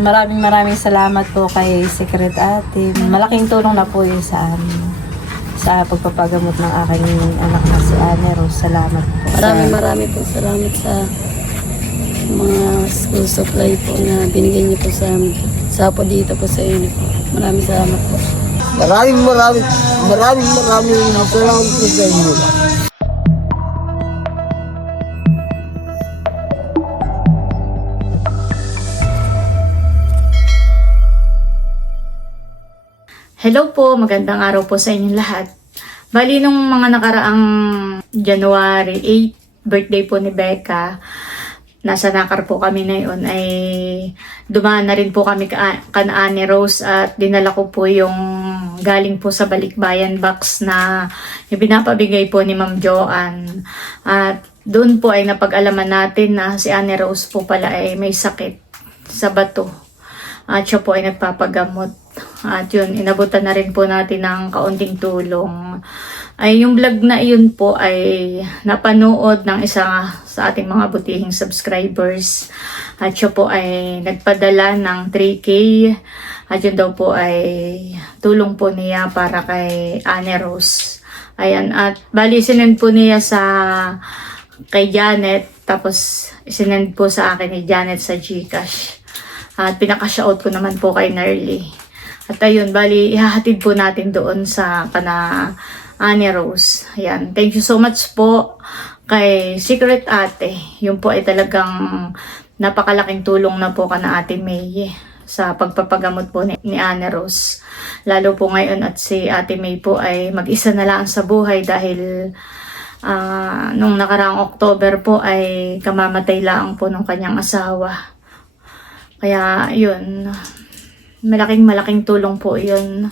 Maraming salamat po kay Secret Ate. Malaking tulong na po yun sa amin. Sa pagpapagamot ng aking anak na si Anne Rose. Salamat po. Maraming po salamat sa mga school supply po na binigyan niyo po sa amin. Sa po dito po sa inyo po. Maraming salamat po. Maraming salamat po sa inyo. Hello po, magandang araw po sa inyong lahat. Bali nung mga nakaraang January 8, birthday po ni Becca, nasa Nakar po kami na yun, ay dumaan na rin po kami kana ni Rose at dinala ko po yung galing po sa Balikbayan box na yung pinapabigay po ni Ma'am Joanne. At doon po ay napag-alaman natin na si Anne Rose po pala ay may sakit sa bato. At siya po ay nagpapagamot. At yun, inabutan na rin po natin ng kaunting tulong. Ay yung vlog na yun po ay napanood ng isa sa ating mga butihing subscribers. At siya po ay nagpadala ng 3K. At yun daw po ay tulong po niya para kay Anne Rose. Ayan, at bali sinend po niya kay Janet. Tapos sinend po sa akin ni Janet sa GCash. At pinaka-shout ko naman po kay Nerly. At ayun, bali, ihahatid po natin doon sa Anne Rose. Ayan, thank you so much po kay Secret Ate. Yun po ay talagang napakalaking tulong na po kana Ate May sa pagpapagamot po ni Anne Rose. Lalo po ngayon at si Ate May po ay mag-isa na lang sa buhay dahil nung nakaraang October po ay kamamatay lang po ng kanyang asawa. Kaya yun, malaking tulong po yun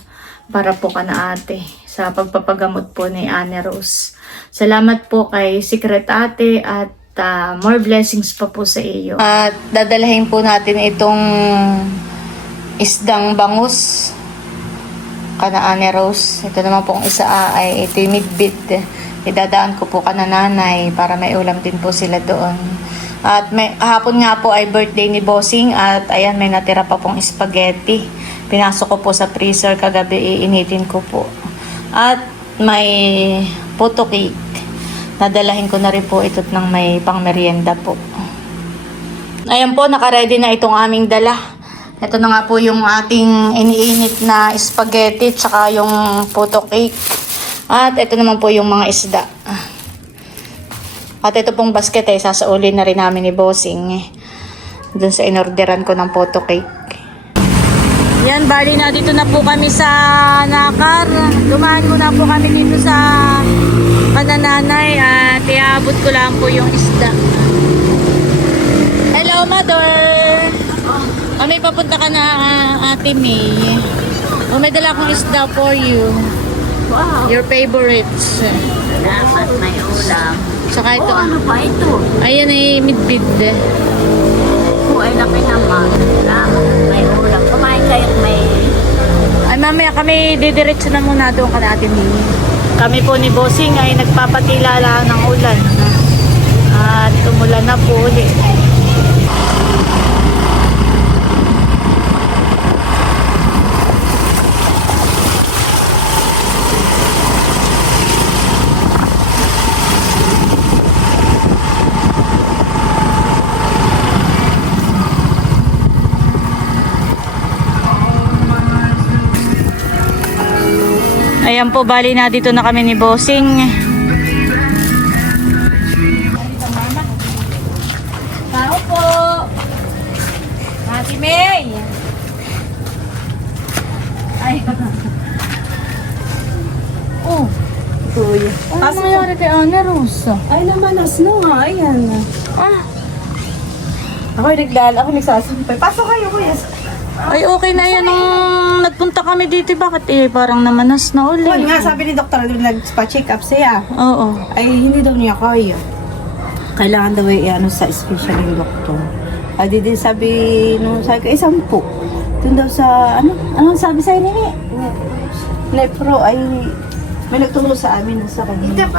para po kana ate sa pagpapagamot po ni Anne Rose. Salamat po kay Secret Ate at more blessings pa po sa iyo. At dadalhin po natin itong isdang bangus kana Anne Rose. Ito naman pong isa ay ito yung midbit. Idadaan ko po kana nanay para may ulam din po sila doon. At hapon nga po ay birthday ni Bossing at ayan may natira pa pong spaghetti. Pinasok ko po sa freezer kagabi, iinitin ko po. At may photo cake. Nadalahin ko na rin po ito ng may pangmerienda po. Ayan po, nakaready na itong aming dala. Ito na nga po yung ating iniinit na spaghetti tsaka yung photo cake. At ito naman po yung mga isda. At ito pong basket ay sasaulin na rin namin ni Bossing dun sa inorderan ko ng photo cake. Yan, bali na dito na po kami sa Nakar. Dumaan muna po kami dito sa kanananay at iabot ko lang po yung isda. Hello, Mother! Kami papunta ka na Ate May. May dala akong isda for you. Wow! Your favorites. Dapat may ulam. Saka ito. Ano pa ito? Ayan ay midbid. Ay laki naman. May ulam. Kumain kayo may... Ay mamaya kami didiretso na muna doon ka natin. Kami po ni Bossing ay nagpapatila lang ng ulan. At tumulan na po ulit. Ayan po, bali na dito na kami ni Bossing. Tao po! Ate May! Ay! Oh! Tuyo. Ano nangyari kay Anne Rose? Ay, namanas na nga. Ayan. Ako nagsasampay. Pasok kayo, kuya. Ay, okay na yan nung nagpunta kami dito. Bakit parang namanas na ulit? Nga, sabi ni doktor, nagpa-check up siya. Oo. Ay, hindi daw niya kaya. Kailangan daw sa special yung doktor. Ay, di sabi, sabi ko, 10. Doon daw sa, anong sabi sa'yo nini? Nepro, ay, may nagtulong sa amin sa kanya.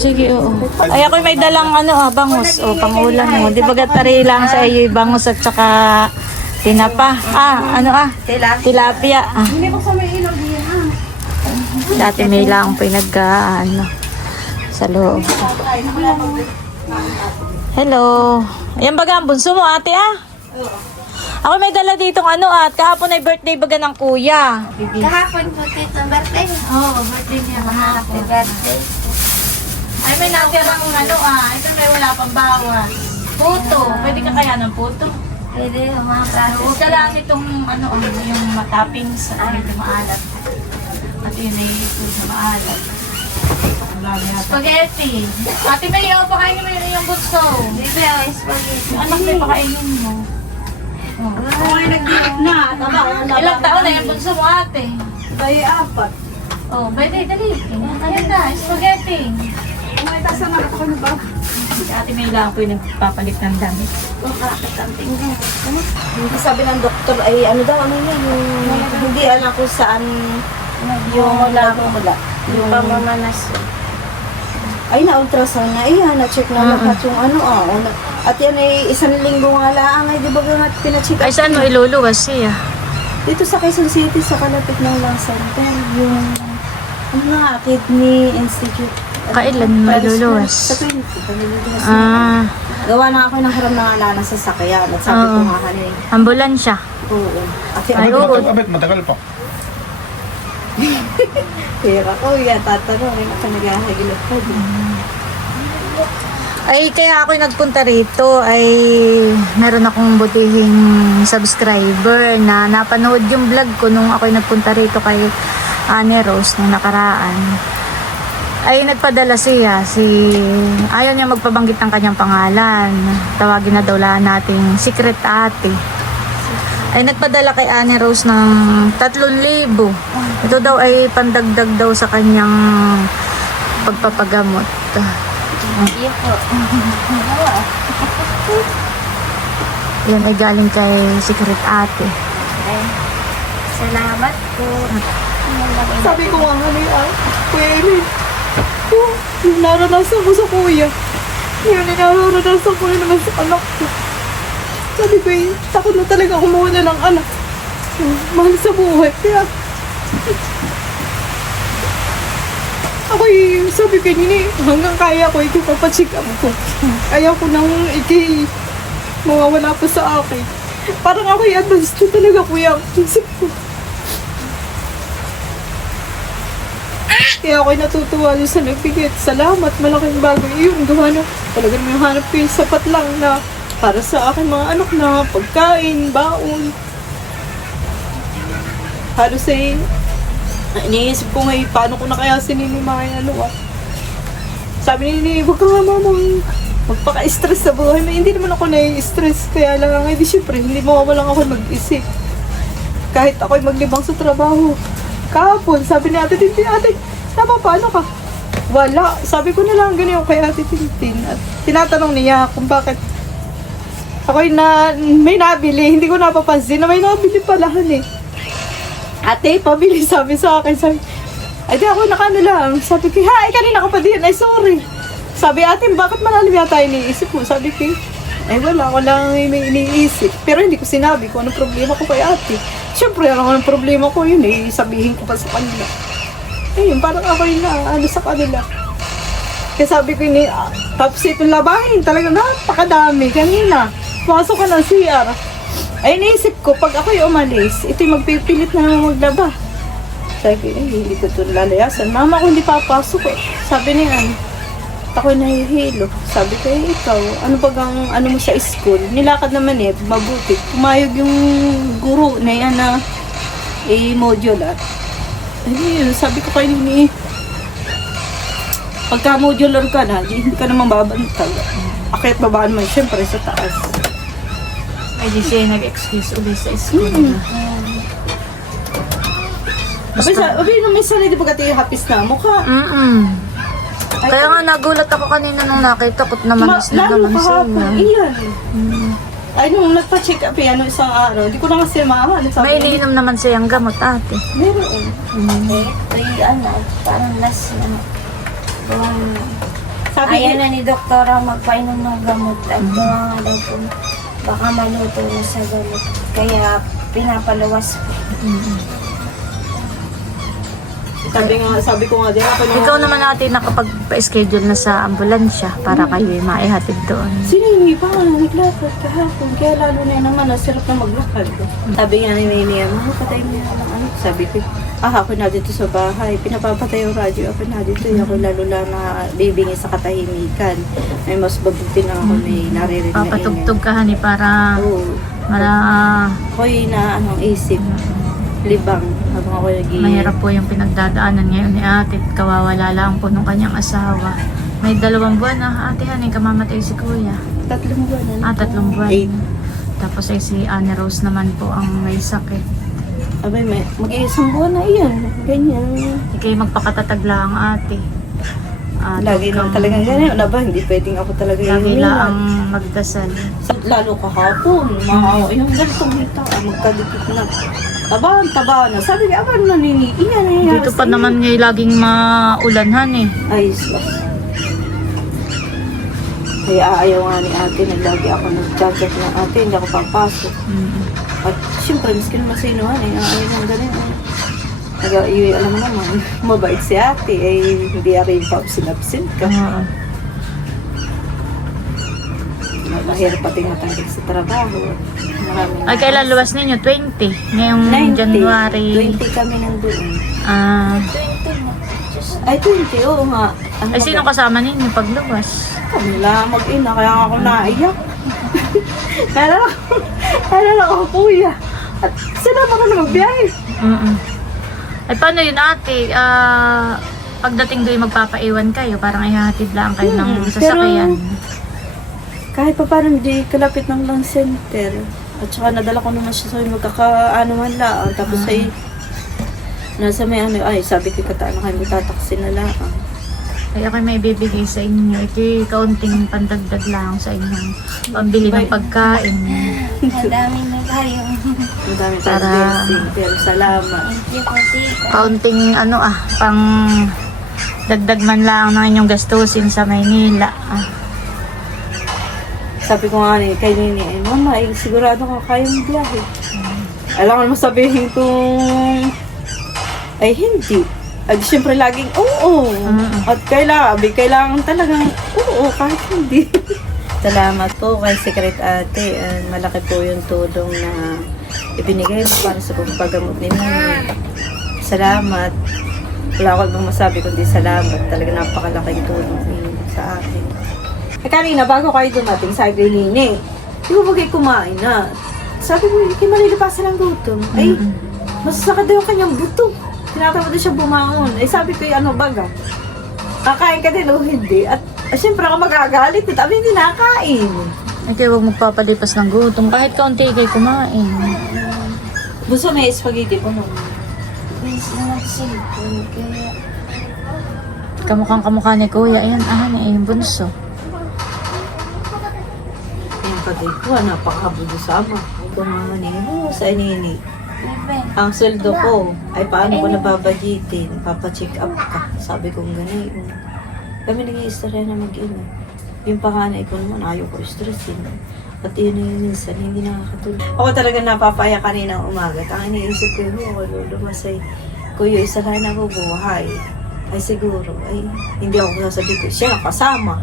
Sige, oo. Ay, ako may dalang bangus. O, pangulam mo. Di ba gatari lang sa iyo bangus at saka Tinapa. Tilapia. Hindi mo sa may ilaw diyan ha. Dati may lang sa loob. Hello. Ayan baga ang bunso mo, ate Ako may dala ditong kahapon ay birthday baga ng kuya. Kahapon po tito, birthday. Birthday niya Happy birthday. Ay, may natirang ito may wala pang bawas. Puto. Pwede ka kaya ng puto? Pwede mga Huwag ka process. lang itong yung matapping sa medyo maalat. At yun ay ito sa maalat. Spaghetti. Ate Mayo, pakainin mo yun yung bunso. Bebe, o spaghetti. Yung anak may pakainin mo. Kung ay nagdiit na, tama. Ilang taon na yung bunso mo, ate? Bay, 4. Pwede, dali. Ano na, spaghetti. Kung ay tasa na ako na ba? Si ate May lang po yung nagpapalit ng damit. Hindi sabi ng doktor ay hindi alam kung saan yung mula. Yung pamamanas. Ay, na-ultrasound na iya, na-check na lahat yung at yan ay 1 linggo nga lang, ay di ba nga pina-check Ay, saan mo iluluwas siya? Dito sa Quezon City, sa kalapit ng Lung Center, yung Kidney Institute. Kailan mo iluluwas? Sa 20, pamililuwas. Gawa na ako ng haram na nga na sa sakyan. At sabi ko nga kanina, Ambulansya. oo. At Ay, oo. Matagal pa. pera ko, tatanong, ay nakanagahagilap ko. Ay, kaya ako nagpunta rito ay meron akong butihing subscriber na napanood yung vlog ko nung ako nagpunta rito kay Anne Rose nung nakaraan. Ay, nagpadala siya. Ayaw niya magpabanggit ng kanyang pangalan. Tawagin na daw lang nating Secret Ate. Ay, nagpadala kay Anne Rose ng 3,000. Ito daw ay pandagdag daw sa kanyang pagpapagamot. Yun po. Yan ay galing kay Secret Ate. Ay, salamat po. Sabi ko nga Kuya Elin, yung naranasan ko sa kuya, yun yung naranasan ko naman sa anak ko. Sabi ko takot na talaga ako mawala ng anak. Mahal sa buhay. Kaya, sabi ko nini, hanggang kaya ko, ipapacheck up ko. Ayaw ko nang mawawala pa sa akin. Parang ako advance ko talaga, kuya. Isip ko. Kaya ako'y natutuwa doon sa nagbigay. Salamat, malaking bagay yun. Gawa na, talagang may hanap ko yung sapat lang na para sa akin mga anak na pagkain, baon. Halos iniisip ko ngayon, paano ko na kaya sininimayan Sabi ni Nini, huwag ka nga mamang magpaka-stress sa buhay. Hindi naman ako nai-stress, kaya lang hindi syempre, hindi mawawalan ako mag-isip. Kahit ako'y maglibang sa trabaho. Kahapon, sabi ni ate, tama, paano ka? Wala. Sabi ko na lang ganyan kay Ate Tintin. At tinatanong niya kung bakit ako'y may nabili. Hindi ko napapansin na may nabili palahan Ate, pabili, sabi sa akin. Sabi, ay di ako lang. Sabi ko, kanina ka pa din. Ay, sorry. Sabi, ate, bakit malalim yata iniisip mo? Sabi ko, ay wala, may iniisip. Pero hindi ko sinabi kung anong problema ko kay ate. Siyempre, anong problema ko yun sabihin ko pa sa kanila. Ayun, parang ako sa kanila. Kaya sabi ko tapos itong labahin, talaga napakadami. Kanina, pasok ka ng CR. Ay, naisip ko, pag ako'y umalis, ito'y magpipilit na maglaba. Sabi ko, hindi ko ito lalayasan. Mama ko hindi papasok Sabi niya, ako'y nahihilo. Sabi ko, ikaw, ano mo sa school? Nilakad naman mabuti. Pumayag yung guro na yan na modular. Ayun, sabi ko kay Nini, pagka modular ka na, hindi ka naman babantag. Akyat babaan mo, syempre sa taas. Ay, di siya nag-excuse ulit sa school. Sabi nung may sanay, di ba kati hapis na mukha? Kaya nga nagulat ako kanina nung nakita ko naman Lalo naman kahapon, siya. iyan. Ay, nung nagpa-check up isang araw, hindi ko na kasi mama. May iniinom naman siyang gamot, ate. Meron. Ito parang last na. Sabi Ayaw na ni doktora magpainom ng gamot. At gawa nga daw po. baka maluto na sa gamot. Kaya pinapaluwas po. Sabi ko nga din ako na... Ikaw naman natin nakapag-schedule na sa ambulansya para kayo maihatid doon. Siningi pa nga, naglakad kahapon. Kaya lalo na naman, nasirap na maglakad. Sabi nga ni Nini, patay mo yan ng ano. Sabi ko, ako na dito sa bahay. Pinapapatay yung radyo. Ako na dito. Ako lalo lang na bibingi sa katahimikan. Ay mas babuti na ako may naririnig na Papatugtog ka hani para Oo. Ako'y na isip. Libang. Habang ako mahirap po yung pinagdadaanan ngayon ni ate. Kawawala lang po nung kanyang asawa. May 2 buwan na ate hani kamamatay si kuya. 3 buwan. 3 buwan. 8. Tapos ay si Anne Rose naman po ang may sakit. Abay, mag-iisang buwan na iyan. Ganyan. Ikay magpakatatag lang ate. Lagi lang talagang ganyan. Ano ba, hindi pwedeng ako talaga Lagi yung lang ang magdasal. lalo kahapon, yung ganitong hita, magkadikit na. Taba na. Sabi niya, aban nanini. Iyan. Dito pa naman ngayon laging maulanhan eh. Ay, sus. Kaya ayaw nga ni ate na lagi ako nag-jacket ng ate, hindi ako papasok. At siyempre, miski naman sa inuhan eh, ayaw nang ganyan. Alam mo naman, mabait si ate, eh, hindi rin pa sinapsin ka. Mahirap pati matanggal sa trabaho. Maraming Ay, kailan luwas ninyo? 20? Ngayong 90. January. 20 kami nandoon. 20 na. Ay, 20, oo nga. Ay, sino kasama ninyo pag luwas? Kami lang mag-ina, kaya nga ako naiyak. Kaya ako kuya. At sila pa na magbiyahe. Ay, paano yun ate? Pagdating doon magpapaiwan kayo, parang ihahatid lang kayo ng sasakyan. Kahit pa parang di kalapit ng lung center. At saka nadala ko naman siya sa magkakaanuhan lang. Tapos ay nasa may ano, ay sabi ko kataan na kayo magtataksi na lang. Kaya kayo may bibigay sa inyo. Ito kaunting pandagdag lang sa inyong pambili ng pagkain. Madami na tayo. Madami tayong Para- blessing. Pero salamat. Thank you po, tita. Kaunting pang dagdag man lang ng inyong gastusin sa Maynila. Sabi ko nga kay Nini, ay mama, sigurado ka kayang biyahe. Alam ko naman sabihin kung ay hindi. At siyempre laging oo. At kailangan talagang oo kahit hindi. Salamat po kay Secret Ate. Malaki po yung tulong na ibinigay mo para sa pagpagamot ni Nini. Salamat. Wala ko ibang masabi kundi salamat. Talaga napakalaking tulong niyo sa akin. Kanina, bago kayo dumating, sabi ni Nini, di ba bagay kumain na? Sabi mo, hindi malilipasan ang gutom. Ay, masasakit daw yung kanyang buto. Tinatawag na siya bumangon. Ay, sabi ko, baga? Kakain ka din o hindi? At siyempre ako magagalit. At hindi nakain. Ay, kayo huwag magpapalipas ng gutom. Kahit kaunti kayo kumain. Gusto may spaghetti po nung. Please, nag-cellphone. Kaya, Kamukhang kamukha ni Kuya. Ayan, yung bunso. Ayun pati ko, napakahabo sa ama. Ay, kumamaniho sa Nini. may Ang sweldo ko, ay paano ko nababajitin? Papacheck up ka. Sabi ko ganun. Kami nag-i-istorya na mag-ina. Yung panganay ko naman, ayaw ko stressin. At yun na yun minsan, hindi nakakatulog. Ako talaga napapaya kanina umaga. Ang iniisip ko yun, ako lulumasay. Kuya, isa lang ako buhay. Ay siguro, ay hindi ako sasabi ko, siya kasama.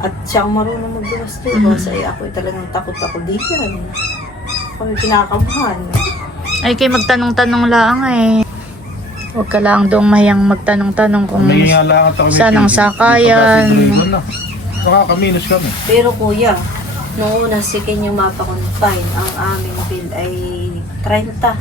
At siya ang marunong magluwas-luwas. Ay ako talagang takot ako di yan. Kami kinakabahan. Ay, kayo magtanong-tanong lang eh. Huwag ka lang doong mahiyang magtanong-tanong kung Nangingalangat ako. saan ang sakayan. Nakakaminos kami. Pero kuya, noong una sikin yung mapa-confine, ang aming bill ay 30.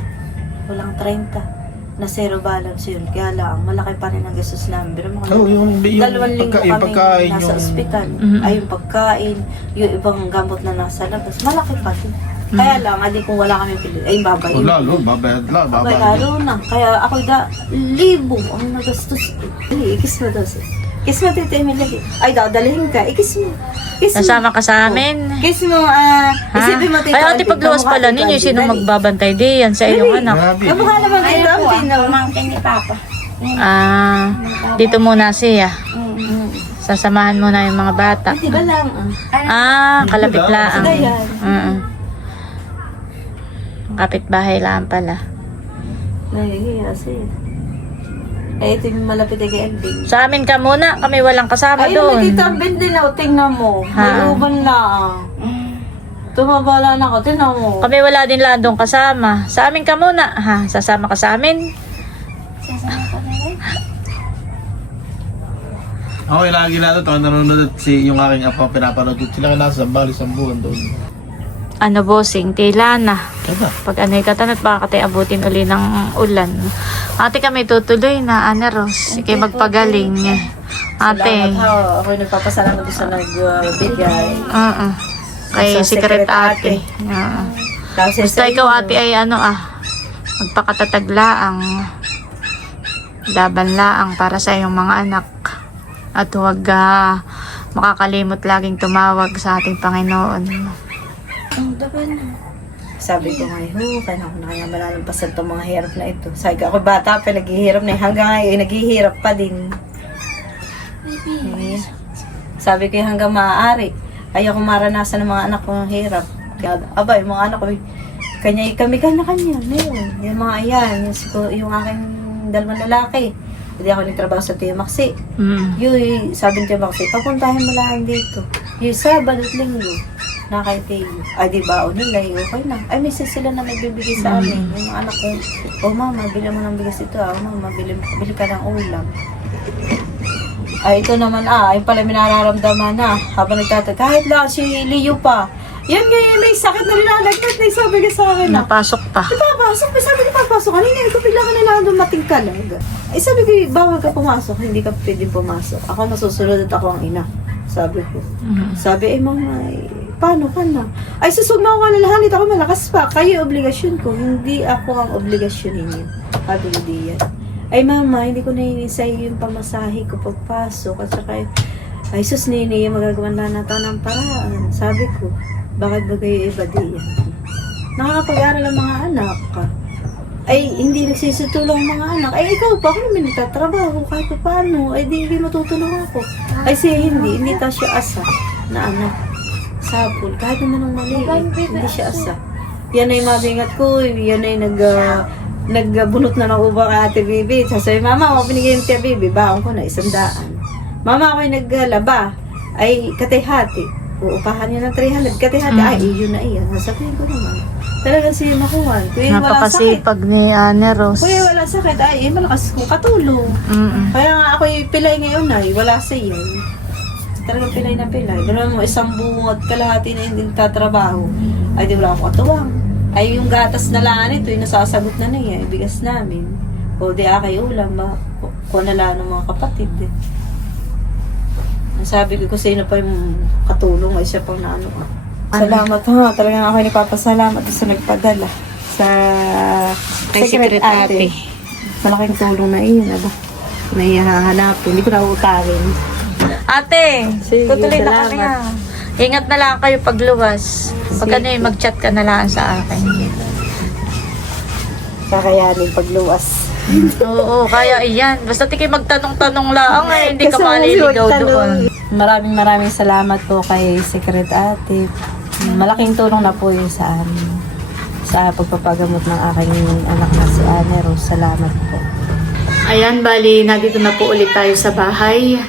Walang 30. Na zero balance yun. Kaya lang, malaki pa rin ang gastos namin. Pero mga Yung 2 linggo kami pagkain, nasa yung- ospital. Mhm. Ay, yung pagkain, yung ibang gamot na nasa labas. Malaki pa din. Kaya lang, adi kung wala kami bill, ay babay. Lalo, babayad lang, Abay, babayad. lalo na. Kaya ako libo ang nagastos ko. Ikis mo daw sis. Kiss mo, Tita Emily. Ay, dadalhin ka. Ikis mo. Kiss mo. Nasama ka sa amin. Kiss mo, isipin mo, Tita Ay, ate, Alvin, pagluwas kamukha pala ni ninyo, Alvin, sino dali. magbabantay diyan sa iyong anak? Grabe. Kamukha naman kay Ayun po, Alvin, no? pamangkin ni Papa. Dito muna siya. Sasamahan mo na yung mga bata. Di ba lang? Kalapit lang. Sila yan. Kapitbahay lang pala. Nahihiya siya. Ito yung malapit kay Elvin. Sa amin ka muna, kami walang kasama Ay, doon. may tita Ben din ako. Tingnan mo. May uban lang. Tumabala na ako. Tingnan mo. Kami wala din lang doon kasama. Sa amin ka muna, ha? Sasama ka sa amin? Sasama ko na rin. Ako lagi na ito, nanonood yung aking apa pinapanood. Sila ka nasa Bali, Sambuan doon. Ano, bossing? Tila na. Kada. Pag ano'y katanat, baka katay abutin uli ng ulan. Ate, kami tutuloy na, Ana Ros. Sige, magpagaling. Ate. Salamat ha. Ako'y nagpapasalamat doon sa nagbigay. Kay Sa Secret Secret Ate. Kasi Basta ikaw, ate, ay magpakatatag laang. Laban laang para sa iyong mga anak. At huwag makakalimot laging tumawag sa ating Panginoon. Ang daban na. Sabi ko ngayon, kaya ako na kaya malalampasan itong mga hirap na ito. Sabi ko, ako bata pa, naghihirap na hanggang ngayon, naghihirap pa din. Baby. Sabi ko hanggang maaari, ayoko maranasan ng mga anak ko ng hirap. Kaya, aba, yung mga anak ko, kami kanya-kanya. Ngayon, yung mga ayan, yung aking dalawang lalaki. Hindi ako nagtrabaho sa Tia Maxi. Yung sabi ni Tia Maxi, papuntahin mo lang dito. Yung Sabado at Linggo, na kay Teo. Ay, di ba, o nila, okay na. Ay, may sila na may bibigay sa amin. Yung mga anak ko, oh mama, bili mo ng bigas ito. Oh mama, bili ka ng ulam. Ay, ito naman, ay pala minararamdaman na. Habang nagtatag, kahit lang si Leo pa. Yan nga, may sakit na nilalagkat na sabi ka sa akin na. Napasok pa. Papasok, sabi ko papasok. Kanina, ikaw bigla ka na dumating ka lang. Eh, sabi ko, bawal ka pumasok. Hindi ka pwede pumasok. Ako masusunod at ako ang ina. Sabi ko. Sabi, mama, paano ka na? Ay, susog na ako kalalahanit. Ako malakas pa. Kayo obligasyon ko. Hindi ako ang obligasyon ninyo. Sabi ko, di yan. Ay, mama, hindi ko nahihingi sa iyo yung pamasahe ko pagpasok. At saka, ay, sus, nini, magagawa na natin ng paraan. Sabi ko, bakit ba kayo iba di yan? Nakakapag-aral ang mga anak. Ay, hindi nagsisitulong ang mga anak. Ay, ikaw pa, ako naman nagtatrabaho kahit pa paano. Ay, di matutulong ako. Ay, siya hindi ta siya asa na anak. Sapul, kahit naman ang mali, hindi siya asa. Yan ay mabingat ko, yan ay nagbunot na ng uba kay Ate Bibi. Sasabi, mama, ako binigay yung Tia Bibi, baon ko na 100. Mama, ako'y naglaba, ay katehati. Uupahan niya ng 300, katehati, ay, yun na iyan. Nasabihin ko naman. Talagang siya makuhan. Kuya, wala sakit. Napakasipag ni Ana Ros. Kuya, wala sakit. Ay, malakas ko katulong. Kaya nga ako'y pilay ngayon ay, wala sa iyan. Talagang pilay na pilay. Ganoon mo, isang buong at kalahati na hindi tatrabaho. Ay, di wala akong katuwang. Ay, yung gatas na lang ito, yung nasasagot na niya, ibigas namin. O di akay ulam, kuha na lang ng mga kapatid. Sabi ko sino pa yung katulong, ay siya pang naano. Salamat ha, talagang ako nagpapasalamat sa nagpadala. Sa Kay Secret Ate. Malaking tulong na iyon, aba. Nahihahanapin, hindi ko na utangin. Ate, Sige, tutuloy na salamat. kami ha. Ingat na lang kayo pagluwas. Pag ano mag-chat ka na lang sa akin. Kakayanin pagluwas. Oo, kaya iyan. Basta tiki magtanong-tanong lang hindi ka maliligaw doon. Maraming salamat po kay Secret Ate. Malaking tulong na po yun sa amin. Sa pagpapagamot ng aking anak na si Ana Rose. Salamat po. Ayan, bali, nandito na po ulit tayo sa bahay.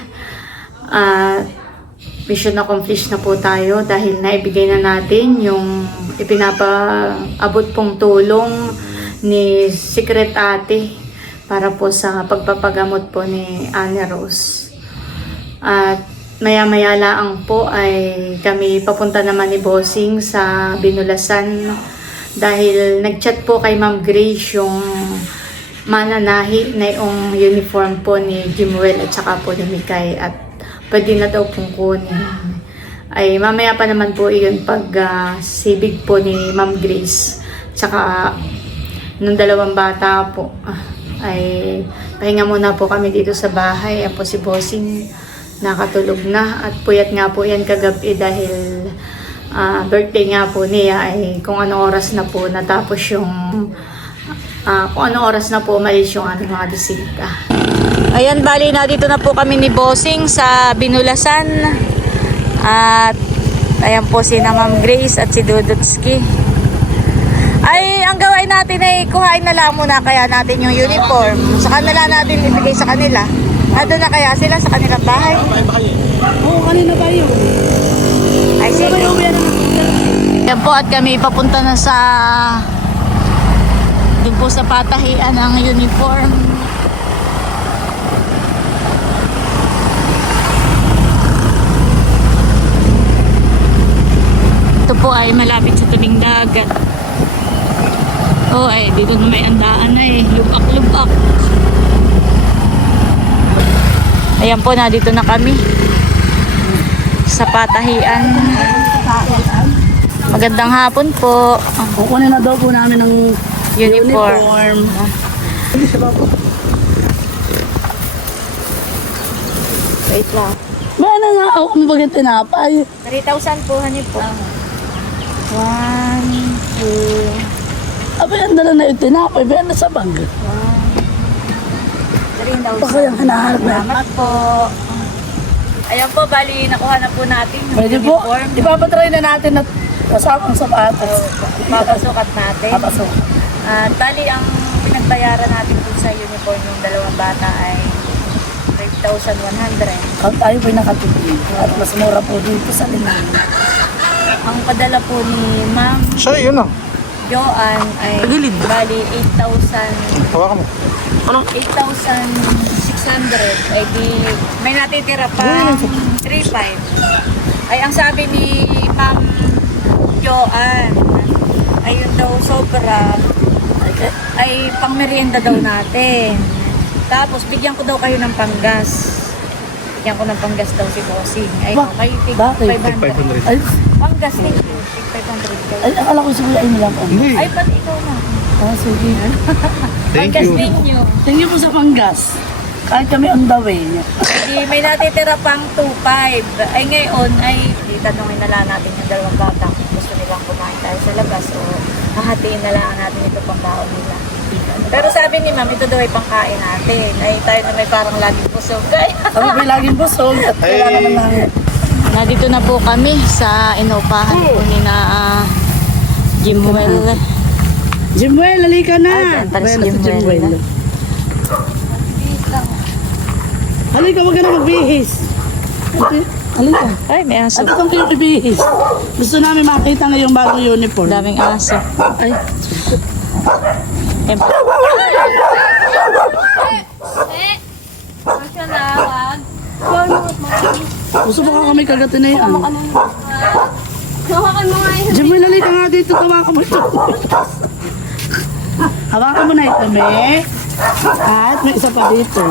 Mission accomplished na po tayo dahil naibigay na natin yung ipinapaabot pong tulong ni Secret Ate para po sa pagpapagamot po ni Ana Rose. At maya-maya lang po ay kami papunta naman ni Bossing sa Binulasan dahil nag-chat po kay Ma'am Grace yung mananahi na yung uniform po ni Jimuel at saka po ni Mikay at pwede na daw pong kunin. Ay mamaya pa naman po yun pag sibig po ni Ma'am Grace tsaka nung dalawang bata po ay pahinga muna po kami dito sa bahay. Ayan po si Bossing nakatulog na at puyat nga po yan kagabi dahil birthday nga po niya ay kung anong oras na po natapos yung kung anong oras na po umalis yung aming mga bisita. Ayan, bali na dito na po kami ni Bossing sa Binulasan. At ayan po si na Ma'am Grace at si Dudutski. Ay, ang gawain natin ay kuhain na lang muna kaya natin yung uniform. Sa kanila natin ibigay sa kanila. Ado na kaya sila sa kanilang bahay? Oo, kanina ba yun? Ay, sige. Ayan po at kami papunta na sa doon po sa patahian ng uniform. Ito po ay malapit sa tabing dagat. Oh, ay dito na may andaan na eh. Lubak-lubak. Ayan po, na dito na kami sa patahian. Magandang hapon po. Kukunin na daw po namin ng Uniform. Wait lang. May ano nga ako kung bagay tinapay. 3,000 po, honey po. 1, 2, Abay, ang dala na yung tinapay. May ano sa bag. 3,000. Baka yung hinahanap na. Salamat po. Ayan po, bali, nakuha na po natin yung Pwede po. uniform. Ipapatry na natin at kasama ang sapatos. Papasukat natin. Papasok. At bali, ang pinagbayaran natin po sa uniform ng dalawang bata ay 5,100. At tayo po'y nakatipid. At mas mura po dito sa Linan. Ang padala po ni Ma'am Siya, yun lang. Joanne ay bali 8,000. Hawakan mo. 8,600 ay di may natitira pa 3,500. Ay ang sabi ni Ma'am Joanne ay yun daw sobra ay pang merienda daw natin. Tapos bigyan ko daw kayo ng panggas. Bigyan ko ng panggas daw si Bossing. Ay okay, tig Bakit? 500. Ay, Panggas tig 500 daw. ay, akala ko siguro ay nilang po. Hindi. Ay pati ikaw na. Ah, sige. Thank Panggas you. ninyo. Tingin po sa panggas. Kahit kami on the way. Di, may natitira pang 2,500. Ay ngayon, ay tanungin na lang natin yung dalawang bata kung gusto nilang kumain tayo sa labas o hahatiin na lang natin ito pang baon nila. Pero sabi ni Ma'am, ito daw ay pangkain natin. Ay tayo na may parang laging busog. Kaya Kami po'y laging busog at kailangan na namin. nandito na po kami sa inupahan po ni na Jimwell. Jimwell, halika na. Ay, tara si Bueno, Jimwell. Halika, wag ka na magbihis. Halika. Ay, may aso. At itong yung ibihis. Gusto namin makita ngayong bagong uniform. Daming aso. Ay, Siyempre. gusto mo ka kami kagatin na yan. Jimwell, halika nga dito. Tawakan mo ito. Hawakan mo na ito, me. At may isa pa dito.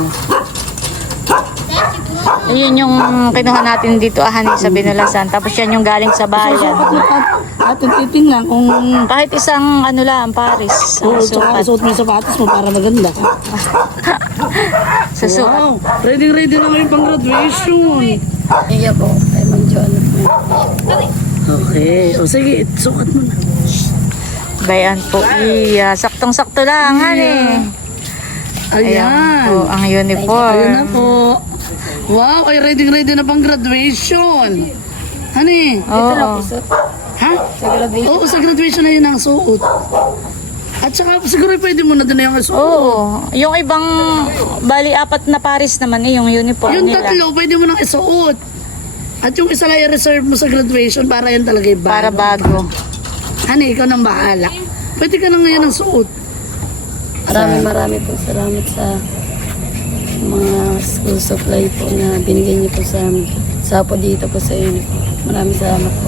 Ayun yung kinuha natin dito sa Binulasan. Tapos yan yung galing sa bayan. At titingnan kung Kahit isang ano lang, Paris. oh, tsaka suot mo yung sapatos mo para maganda. Sa sukat. Wow, ready na ngayon pang graduation. Iya po, kay Ma'am Joanne. Okay, o sige, sukat mo na. Bayan po. Iya. Saktong-sakto lang, honey. Ayan po Ayan. ang uniform. Ayan na po. Wow, ay ready na pang graduation. Honey, Oo. ha? Oo, sa graduation na yun ang suot. At saka siguro pwede mo na doon na yung suot. Oo. Yung ibang, bali, 4 na Paris naman yung uniform Yung nila. tatlo, pwede mo nang isuot. At yung isa lang i-reserve mo sa graduation para yan talaga yung bago. Para bago. Honey, ikaw nang bahala. Pwede ka na ngayon ang suot. Marami po salamat sa mga school supply po na binigay niyo po sa amin. Sa po dito po sa inyo po. Maraming salamat po.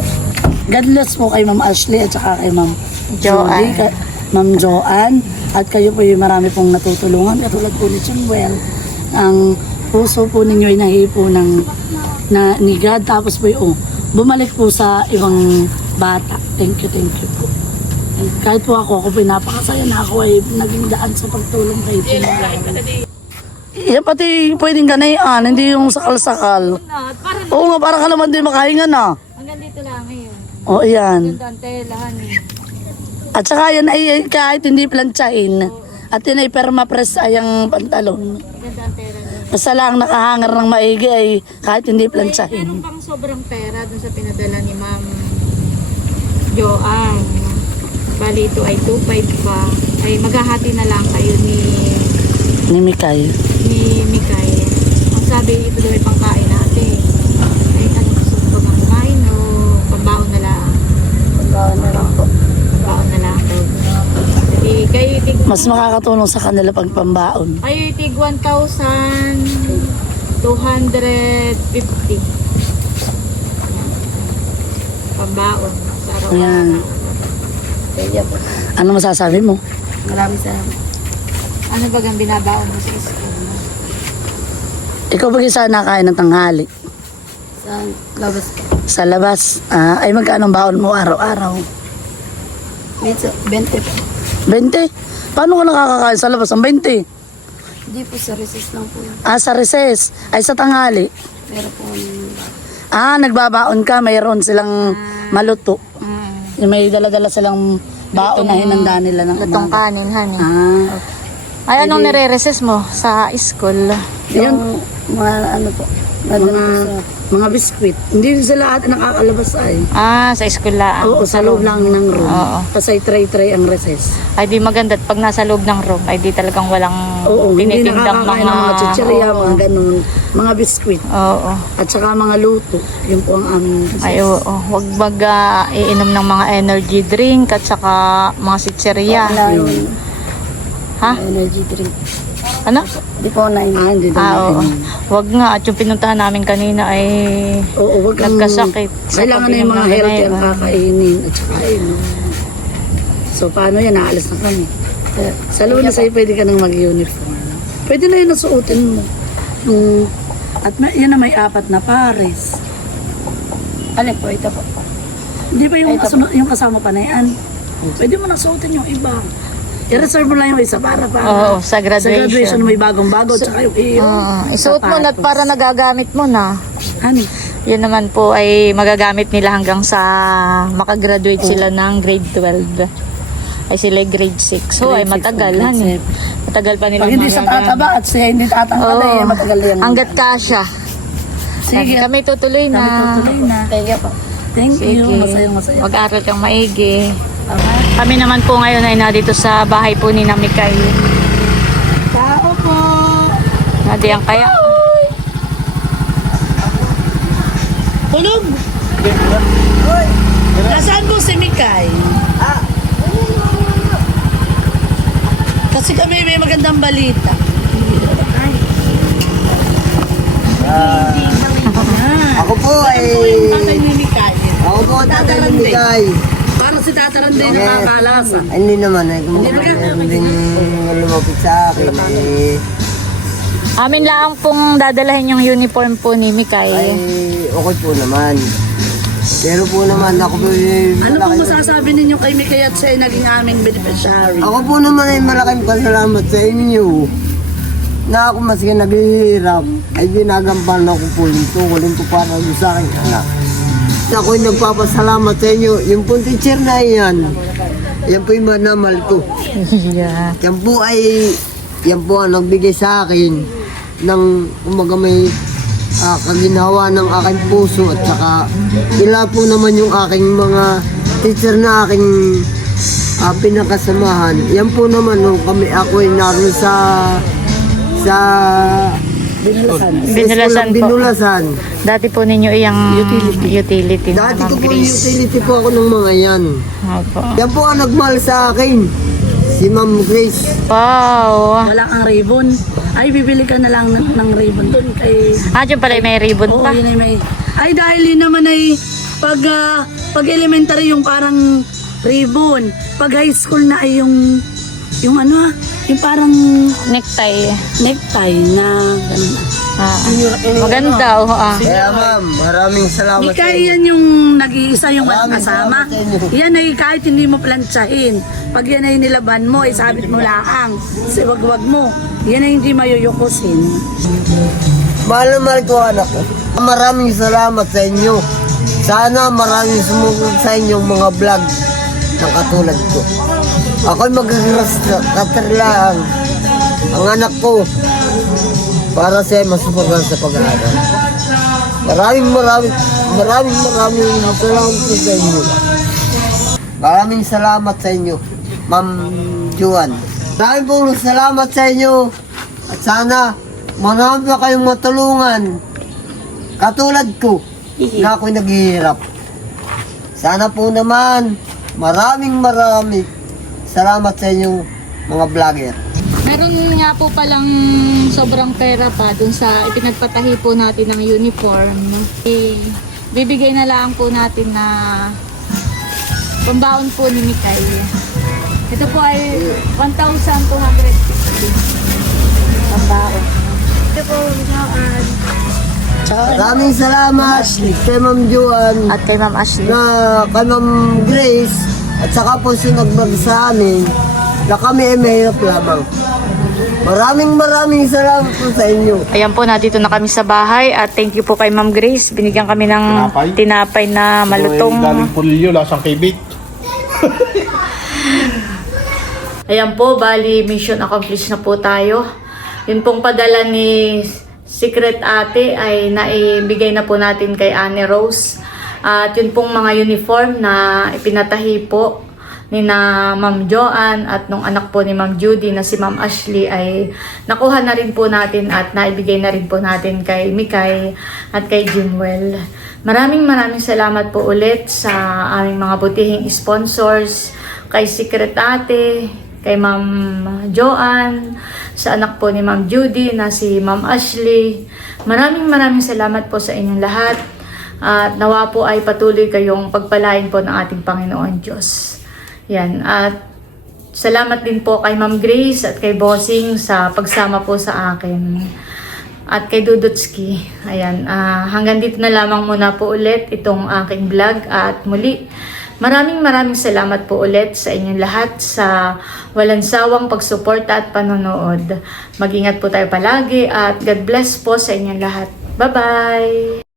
God bless po kay Ma'am Ashley at saka kay Ma'am Joanne. Judy, Ma'am Joanne. At kayo po yung marami pong natutulungan. Katulad po ni Chumwell. Ang puso po ninyo ay nahipo ni God. Tapos po yung bumalik po sa ibang bata. Thank you po. And kahit po ako pinapakasaya na ako ay naging daan sa pagtulong kay Chumwell. Yan pati pwedeng ganayan, hindi yung sakal-sakal. Oo nga, para ka naman din makahinga na. Hanggang dito lang ngayon. O, yan. Dantela, honey. At saka yan ay kahit hindi plantsahin. At yun ay perma-press ay ang pantalon. Dantela. Basta lang nakahangar ng maigi ay kahit hindi plantsahin. Meron pang sobrang pera dun sa pinadala ni Ma'am Joanne. Bali ito ay 2.5 pa. Ay maghahati na lang kayo ni Ni Mikay. Ang sabi ito daw ay pangkain natin. Ay ano gusto ko ba kumain o pambaon na lang? Pagbawa na lang po. Pambaon na lang. Jadi kayo tig Mas makakatulong sa kanila pag pambaon. kayo tig 1,250. Pambaon sa araw. Ayan. Kaya po. Ano masasabi mo? Maraming salamat. Ano ba ang binabaon mo sa school mo? Ikaw ba isa nakain ng tanghali? Sa labas po. Sa labas, ay magkano ang baon mo araw-araw? Medyo 20 po. 20? Paano ka nakakakain sa labas ang 20? Hindi po sa recess lang po yun. Sa recess. Ay sa tanghali. Pero po, Nagbabaon ka, mayroon silang maluto. Yung may dala-dala silang baon na hinanda nila ng Lutong umaga. kanin, honey. Ah, Ay, anong nire-recess mo sa school? yun, mga ano po. Nadala po sa... mga biskwit. Hindi sila ate nakakalabas ay. Sa school lang. Oo, sa loob lang ng room. Oo. Tapos ay tray-tray ang recess. Ay, di maganda. Pag nasa loob ng room, ay di talagang walang Oo, hindi tinitindang nakakakain ng mga chichirya, Oo. mga ganun. Mga biskwit. Oo. At saka mga luto. Yun po ang aming recess. Ay, oo. Huwag iinom ng mga energy drink at saka mga sitseriya. Wala Yun. yun. Ha? Energy drink. Ano? Di po na yun. Hindi daw Oo. natin. Huwag nga. At yung pinuntahan namin kanina ay Oo, wag kang... nagkasakit. Sa Kailangan na yung pag-inom mga ng healthy ang ganyan. kakainin. At saka yun. So, paano yan? Naalis na kami. Sa Lunes ay pwede ka nang mag-uniform. Pwede na yun nasuotin mo. At yan na may 4 na pares. Alin po, ito po. Hindi ba yung, yung kasama pa na yan? Pwede mo nasuotin yung iba. I-reserve mo lang yung isa para Oo, sa graduation. Sa graduation may bagong-bago. Tsaka yung iyo. Isuot mo na para nagagamit mo na. Ano? Yan naman po ay magagamit nila hanggang sa makagraduate sila ng grade 12. Ay sila ay grade 6. So ay Grade 6 matagal. o grade Hani. 7. Matagal pa nila Pag hindi sa tataba at siya hindi tatangkad Oo. ay matagal yan. Hanggat kasya. Sige. Kami tutuloy na. Tutuloy na. Kaya po. Thank you. Sige. Masayang-masaya. Mag-aral kang maigi. Kami naman po ngayon ay nandito sa bahay po ni Mikay. Tao po. Nadiyan kaya. Tulog. Nasaan po si Mikay? Kasi kami may magandang balita. Ako po ay... Yung tatay ni Mikay. Ako po ang tatay ni Mikay. Parang si Tataran din nakakalasa. Hindi naman eh. Kung meron din lumapit sa akin eh. Amin lang pong dadalahin yung uniform po ni Mikay. Ay okay po naman. Pero po naman ako po Ano pong masasabi ninyo kay Mikay at siya ay naging aming beneficiary? Ako po naman ay malaking pasalamat sa inyo. Na ako maski naghihirap ay ginagampanan ko po yung tungkulin ko para sa aking anak. Ako'y nagpapasalamat sa inyo. Yung pong teacher na yan po yung manamal ko. Yeah. Yan po ang nagbigay sa akin ng kumaga may kaginawa ng aking puso at saka ila po naman yung aking mga teacher na aking pinakasamahan. Yan po naman nung ako'y naroon sa Binulasan po. Binulasan. Dati po ninyo iyang utility na Dati ko Ma'am po Grace. utility po ako ng mga yan. Opo. Yan po ang nagmahal sa akin. Si Ma'am Grace. Wow. Wala kang ribbon. Ay, bibili ka na lang ng ribbon doon kay... Dyan pala may ribbon Oo, pa. yun ay may... Ay, dahil yun naman ay pag elementary yung parang ribbon. Pag high school na ay yung ano yung parang Necktie. necktie na ganun. Maganda. Kaya ma'am, maraming salamat sa Mikay, inyo. yan yung nag-iisa yung Maraming kasama. salamat sa inyo. Yan ay kahit hindi mo plantsahin. Pag yan ay nilaban mo, ay sabit mo laang. Kasi wag mo. Yan ay hindi mayuyukusin. Mahal na mahal ko anak ko. Maraming salamat sa inyo. Sana maraming sumugod sa inyong mga vlog na katulad ko. Ako'y magkakaras katarlaan. Ang anak ko, para siya masupagan sa pag-aaral. Maraming salamat po sa inyo. Maraming salamat sa inyo, Ma'am Juan. Maraming pong salamat sa inyo. At sana marami pa kayong matulungan. Katulad ko, na ako'y naghihirap. Sana po naman, maraming salamat sa inyong mga vlogger. Meron nga po palang sobrang pera pa dun sa ipinagpatahi po natin ng uniform. Bibigay na lang po natin na pambaon po ni Mikay. Ito po ay 1,250. Pambaon. Ito po, Maraming salamat kay Ma'am Juan at kay Ma'am Ashley. na kay Ma'am Grace at saka po sinagmag sa amin na kami ay mahirap lamang. Maraming salamat po sa inyo. Ayan po, nandito na kami sa bahay at thank you po kay Ma'am Grace. Binigyan kami ng tinapay na malutong. Galing pulilyo, lasang kibit. Ayan po, bali mission accomplished na po tayo. Yun pong padala ni Secret Ate ay naibigay na po natin kay Anne Rose. At yun pong mga uniform na ipinatahi po ni na Ma'am Joanne at nung anak po ni Ma'am Judy na si Ma'am Ashley ay nakuha na rin po natin at naibigay na rin po natin kay Mikay at kay Jimwell. Maraming salamat po ulit sa aming mga butihing sponsors, kay Secret Ate, kay Ma'am Joanne, sa anak po ni Ma'am Judy na si Ma'am Ashley. Maraming salamat po sa inyong lahat at nawa po ay patuloy kayong pagpalain po ng ating Panginoon Diyos. Yan, at salamat din po kay Ma'am Grace at kay Bossing sa pagsama po sa akin. At kay Dudutski. Ayan, hanggang dito na lamang muna po ulit itong aking vlog. At muli, maraming salamat po ulit sa inyong lahat sa walang sawang pagsuporta at panonood. Mag-ingat po tayo palagi at God bless po sa inyong lahat. Bye-bye!